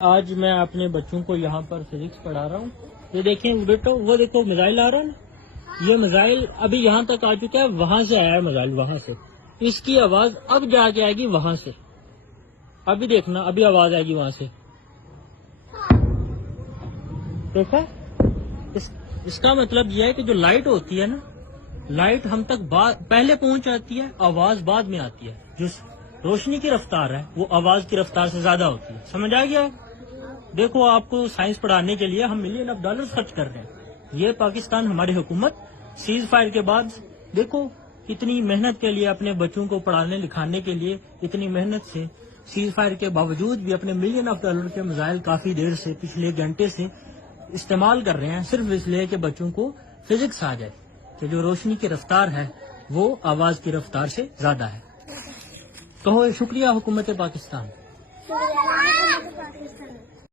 آج میں اپنے بچوں کو یہاں پر فزکس پڑھا رہا ہوں. یہ دیکھیں بیٹو، وہ دیکھو میزائل آ رہا ہے نا، یہ میزائل ابھی یہاں تک آ چکا ہے، وہاں سے آیا ہے میزائل، وہاں سے. اس کی آواز اب جا کے آئے گی وہاں سے. ابھی دیکھنا، ابھی آواز آئے گی وہاں سے. دیکھا، اس کا مطلب یہ ہے کہ جو لائٹ ہوتی ہے نا، لائٹ ہم تک پہلے پہنچ جاتی ہے، آواز بعد میں آتی ہے. جو روشنی کی رفتار ہے وہ آواز کی رفتار سے زیادہ ہوتی ہے. سمجھ آ گیا؟ دیکھو، آپ کو سائنس پڑھانے کے لیے ہم ملین آف ڈالر خرچ کر رہے ہیں. یہ پاکستان ہماری حکومت سیز فائر کے بعد دیکھو اتنی محنت کے لیے، اپنے بچوں کو پڑھانے لکھانے کے لیے اتنی محنت سے، سیز فائر کے باوجود بھی اپنے ملین آف ڈالر کے میزائل کافی دیر سے، پچھلے گھنٹے سے استعمال کر رہے ہیں، صرف اس لیے کہ بچوں کو فزکس آ جائے کہ جو روشنی کی رفتار ہے وہ آواز کی رفتار سے زیادہ ہے. کہو شکریہ حکومت پاکستان.